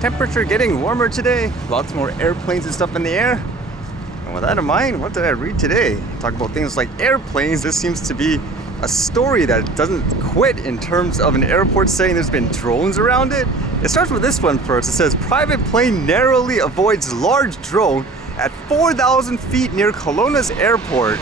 Temperature getting warmer today, lots more airplanes and stuff in the air. And with that in mind, what did I read today? Talk about things like airplanes. This seems to be a story that doesn't quit in terms of an airport saying there's been drones around it. It starts with this one first. It says, private plane narrowly avoids large drone at 4,000 feet near Kelowna's airport.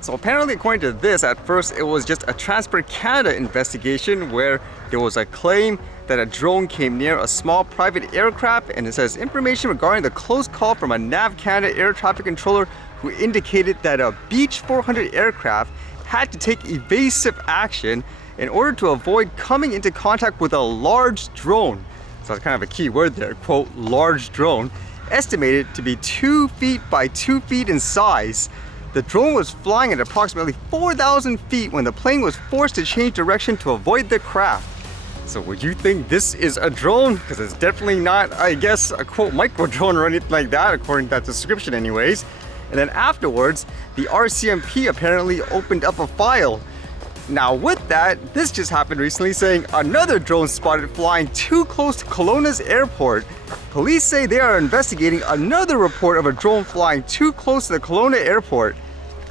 So apparently, according to this, at first it was just a Transport Canada investigation where there was a claim that a drone came near a small private aircraft, and it says information regarding the close call from a NAV Canada air traffic controller who indicated that a Beech 400 aircraft had to take evasive action in order to avoid coming into contact with a large drone. So that's kind of a key word there, quote, large drone, estimated to be 2 feet by 2 feet in size. The drone was flying at approximately 4,000 feet when the plane was forced to change direction to avoid the craft. So would you think this is a drone? Because it's definitely not, I guess, a quote micro drone or anything like that, according to that description anyways. And then afterwards, the RCMP apparently opened up a file. Now with that, this just happened recently, saying another drone spotted flying too close to Kelowna's airport. Police say they are investigating another report of a drone flying too close to the Kelowna airport.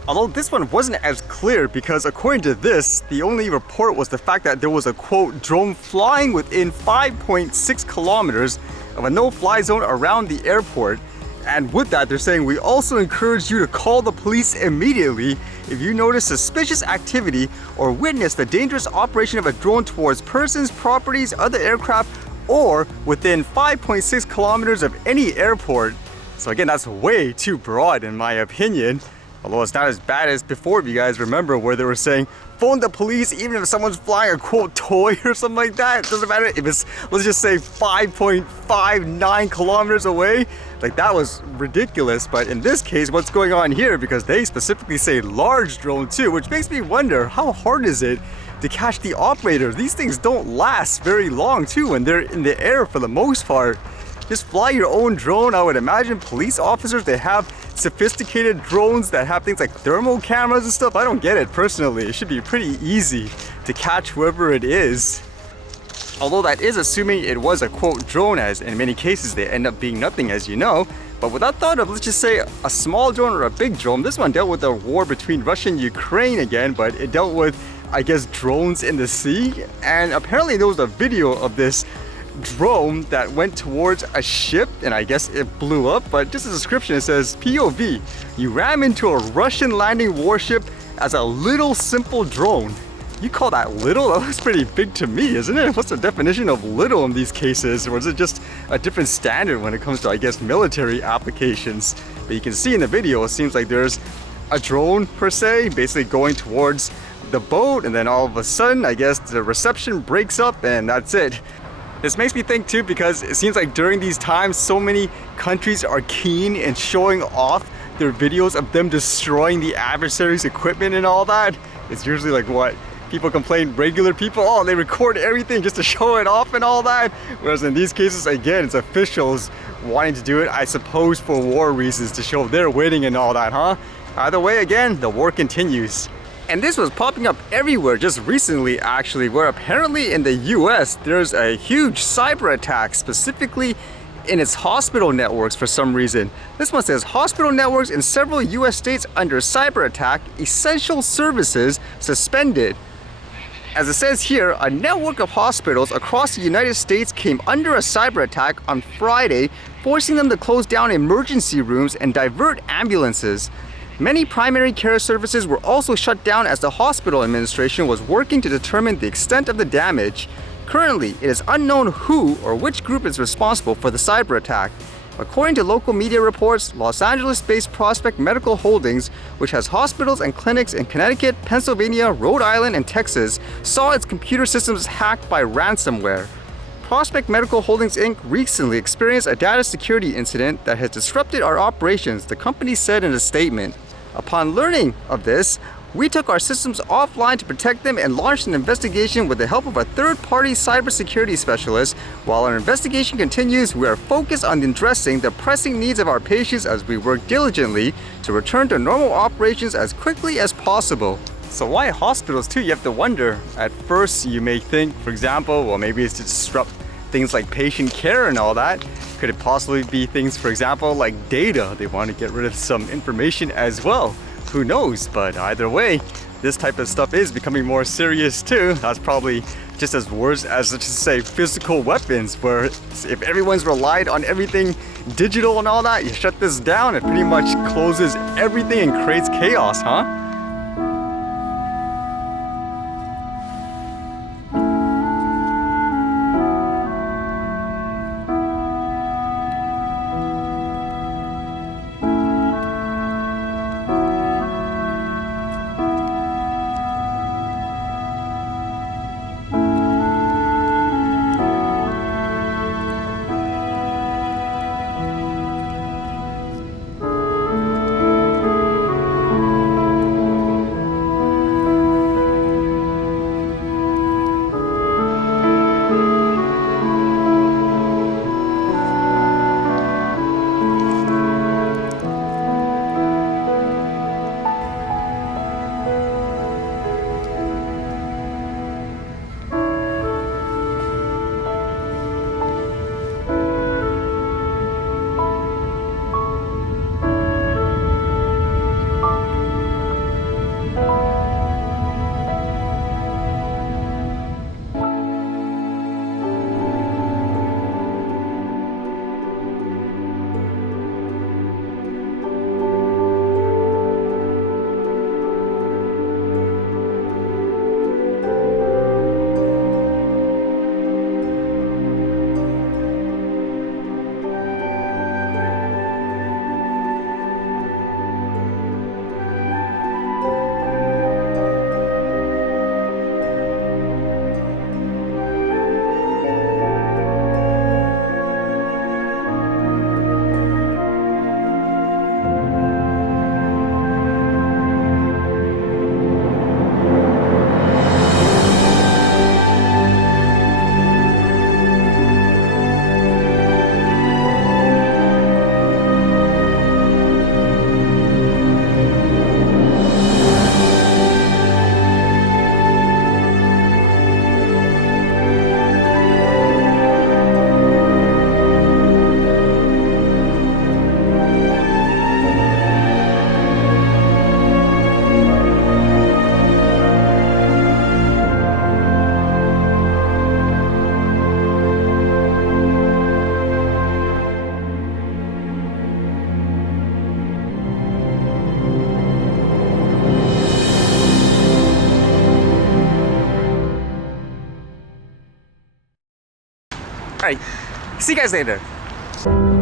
Although this one wasn't as clear, because according to this, the only report was the fact that there was a quote drone flying within 5.6 kilometers of a no-fly zone around the airport. And with that, they're saying we also encourage you to call the police immediately if you notice suspicious activity or witness the dangerous operation of a drone towards persons, properties, other aircraft, or within 5.6 kilometers of any airport. So again, that's way too broad in my opinion. Although it's not as bad as before, if you guys remember, where they were saying phone the police even if someone's flying a quote toy or something like that. It doesn't matter if it's, let's just say 5.59 kilometers away. Like, that was ridiculous. But in this case, what's going on here, because they specifically say large drone too, which makes me wonder, how hard is it to catch the operators? These things don't last very long too when they're in the air for the most part. Just fly your own drone. I would imagine police officers, they have sophisticated drones that have things like thermal cameras and stuff. I don't get it personally. It should be pretty easy to catch whoever it is. Although that is assuming it was a quote drone, as in many cases they end up being nothing, as you know. But with that thought of, let's just say, a small drone or a big drone, this one dealt with the war between Russia and Ukraine again, but it dealt with, I guess, drones in the sea. And apparently there was a video of this drone that went towards a ship, and I guess it blew up. But just a description, it says POV, you ram into a Russian landing warship as a little simple drone. You call that little? That looks pretty big to me, isn't it? What's the definition of little in these cases? Or is it just a different standard when it comes to, I guess, military applications? But you can see in the video, it seems like there's a drone per se, basically going towards the boat, and then all of a sudden, I guess the reception breaks up and that's it. This makes me think too, because it seems like during these times, so many countries are keen in showing off their videos of them destroying the adversary's equipment and all that. It's usually like what? People complain, regular people, oh, they record everything just to show it off and all that. Whereas in these cases, again, it's officials wanting to do it, I suppose, for war reasons, to show they're winning and all that, huh? Either way, again, the war continues. And this was popping up everywhere just recently, actually, where apparently in the US, there's a huge cyber attack, specifically in its hospital networks for some reason. This one says, hospital networks in several US states under cyber attack, essential services suspended. As it says here, a network of hospitals across the United States came under a cyber attack on Friday, forcing them to close down emergency rooms and divert ambulances. Many primary care services were also shut down as the hospital administration was working to determine the extent of the damage. Currently, it is unknown who or which group is responsible for the cyber attack. According to local media reports, Los Angeles-based Prospect Medical Holdings, which has hospitals and clinics in Connecticut, Pennsylvania, Rhode Island, and Texas, saw its computer systems hacked by ransomware. Prospect Medical Holdings Inc. recently experienced a data security incident that has disrupted our operations, the company said in a statement. Upon learning of this, we took our systems offline to protect them and launched an investigation with the help of a third-party cybersecurity specialist. While our investigation continues, we are focused on addressing the pressing needs of our patients as we work diligently to return to normal operations as quickly as possible. So why hospitals too? You have to wonder. At first, you may think, for example, well, maybe it's to disrupt things like patient care and all that? Could it possibly be things, for example, like data? They want to get rid of some information as well. Who knows? But either way, this type of stuff is becoming more serious too. That's probably just as worse as, let's just say, physical weapons, where if everyone's relied on everything digital and all that, you shut this down, it pretty much closes everything and creates chaos, huh? Alright, see you guys later.